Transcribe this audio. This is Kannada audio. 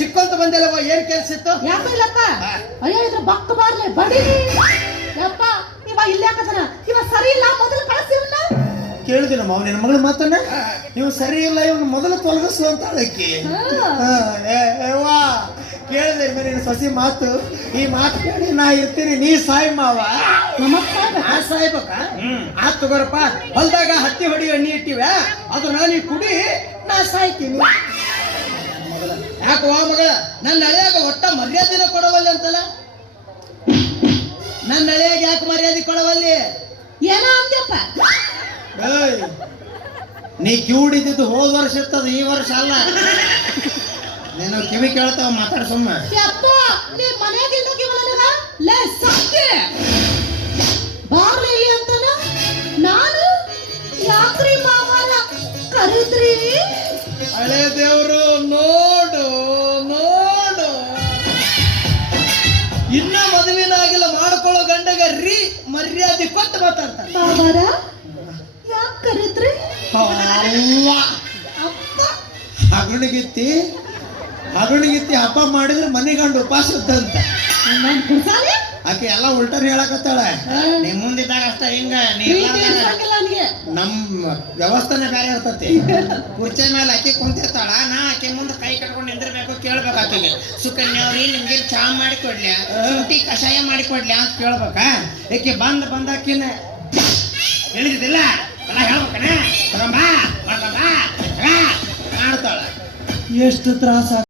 ಸಿಕ್ಕಂತ ಬಂದಲ್ಲವ, ಏನ್ ಕೆಲ್ಸ ಇತ್ತು? ಯಾಕ ಇಲ್ಲಪ್ಪ? ಅಯ್ಯೋ ಇದ್ರ ಬಕ್ಕ ಬಾರ್ಲೆ ಬಡಿ ಯಪ್ಪ. ಇವ ಇಲ್ಲಿ ಯಾಕದನ? ಇವ ಸರಿ ಇಲ್ಲ, ಮೊದಲು ಕಳಿಸಿವನ್ನ. ಕೇಳಿದೆ ನಮ್ಮ ಅವನ ಮಗಳ ಮಾತನ್ನ. ನೀವು ಸರಿ ಇಲ್ಲ, ಇವನು ಮೊದಲು ತೊಲಗಿಸು ಅಂತ ಹೇಳಕ್ಕೆ. ಕೇಳಿದೆ ನೀನು ಸಸಿ ಮಾತು. ಈ ಮಾತು ಕೇಳಿ ನಾ ಇರ್ತೀನಿ, ನೀ ಸಾಯಿ ಮಾವ. ನಾ ಸಾಯ್ಬೇಕ? ಆತ್ ತಗೋರಪ್ಪ. ಹೊಲ್ದಾಗ ಹತ್ತಿ ಹೊಡಿ ಎಣ್ಣೆ ಇಟ್ಟಿವ, ಅದು ನಾನು ಕುಡಿ, ನಾ ಸಾಯ್ತೀನಿ. ಯಾಕವಾ ಮಗಳ, ನನ್ನ ಹಳೆಯಾಗ ಒಟ್ಟ ಮರ್ಯಾದೆನ ಕೊಡವಲ್ಲಿ ಅಂತಲ್ಲ? ನನ್ನ ಹಳೆಯಾಗ ಯಾಕೆ ಮರ್ಯಾದೆ ಕೊಡವಲ್ಲಿ? ಏನೋ ಅಂದ್ಯಪ್ಪ. ನೀ ಕಿವುಡಿದ್ದು ಹೋದ ವರ್ಷ ಇರ್ತದ, ಈ ವರ್ಷ ಅಲ್ಲ. ನೀನು ಕಿವಿ ಕೇಳ್ತಾವ, ಮಾತಾಡ ಸುಮ್ಮ. ಯಪ್ಪ ನೀ ಮನೆಯಾಗ ಇದ್ದಕ್ಕೆ ನನಗ ಲೇ ಸಕ್ಕೆ ಬಾರ್ಲಿ ಅಂತನ. ನಾನು ಯಾಕ್ರಿ ಮಾವನ ಕರೆದ್ರಿ? ಹಳೆ ದೇವ್ರು ನೋಡು ನೋಡು, ಇನ್ನ ಮದುವಿನಾಗಿಲ್ಲ ಮಾಡ್ಕೊಳ್ಳೋ ಗಂಡಗ ರೀ ಮರ್ಯಾದೆ ಕೊಟ್ಟು ಮಾತಾಡ್ತಾರೆ. ಬಾಬಾರ ಯಾಕೆ ಕರೆದ್ರಿ? ಹಗಣಿಗಿತ್ತಿ ಹಬ್ಬ ಮಾಡಿದ್ರೆ ಮನೆಗಂಡು ಉಪವಾಸ ಇದ್ದಂತ. ಆಕೆ ಎಲ್ಲ ಉಲ್ಟರ್ ಹೇಳಕತ್ತಾಳ. ನೀ ಮುಂದಿದ್ದಾಗ ಅಷ್ಟ ಹಿಂಗ ನಮ್ಮ ವ್ಯವಸ್ಥೆನೆ ಬೇರೆ ಇರ್ತತಿ. ಕುರ್ಚಿ ಮೇಲೆ ಆಕೆ ಕುಂತಿರ್ತಾಳ, ನಾ ಆಕೆ ಮುಂದೆ ಕೈ ಕಟ್ಕೊಂಡು ನಿಂದಿರ್ಬೇಕು, ಕೇಳ್ಬೇಕು ಆಕೆಗೆ. ಸುಕನ್ಯವ್ರಿ ನಿಮ್ಗೆ ಚಾ ಮಾಡಿ ಕೊಡ್ಲಿ, ಶುಂಠಿ ಕಷಾಯ ಮಾಡಿ ಕೊಡ್ಲಿ ಅಂತ ಕೇಳ್ಬೇಕಾ? ಆಕೆ ಬಂದಾಕಿನ ಹೇಳಿದಿಲ್ಲ ಎಲ್ಲ ಹೇಳ್ಬೇಕನ, ತಗೊಂಬಾ ಮಾಡ್ತಾಳ. ಎಷ್ಟು ತ್ರಾಸ